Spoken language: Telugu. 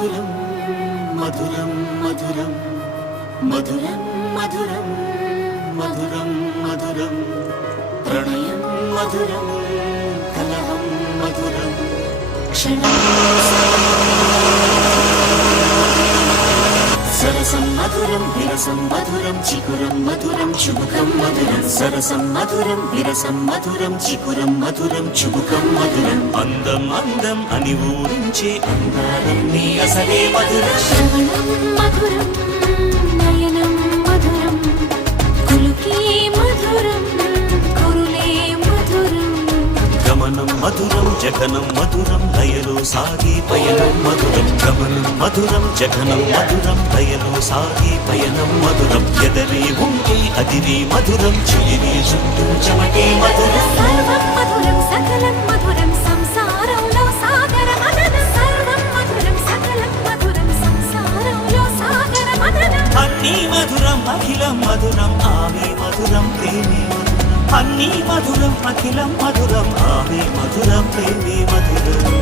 మధురం మధురం మధురం మధురం మధురం మధురం మధురం ప్రణయం మధురం కలహం మధురం క్షణం సరసం మధురం విరసం మధురం చికురం మధురం చుబుకం మధురం సరసం మధురం విరసం మధురం చికురం మధురం చుబుకం మధురం అందం అందం అని ఊరించే అందాలన్నీ అసలే మధురం శ్రవణం మధురం నయనం మధురం కులుకే మధురం కురులే మధురం గమనం మధురం జగనం మధురం లయలో సాగే పయనం మధురం గమనం మధురం జగనం మధురం లయలో సాగే పయనం మధురం ఎదరే ఉంటే అదిరే మధురం చెలిరే చుట్టూ చెమటే మధురం సర్వం మధురం సకలం మధురం సంసారంలో సాగర మదనం సర్వం మధురం సకలం మధురం సంసారంలో సాగర మదనం అన్నీ మధురం అఖిలం మధురం ఆమె మధురం ప్రేమే మధురం అన్నీ మధురం అఖిలం మధురం ఆమె మధురం ప్రేమే మధురం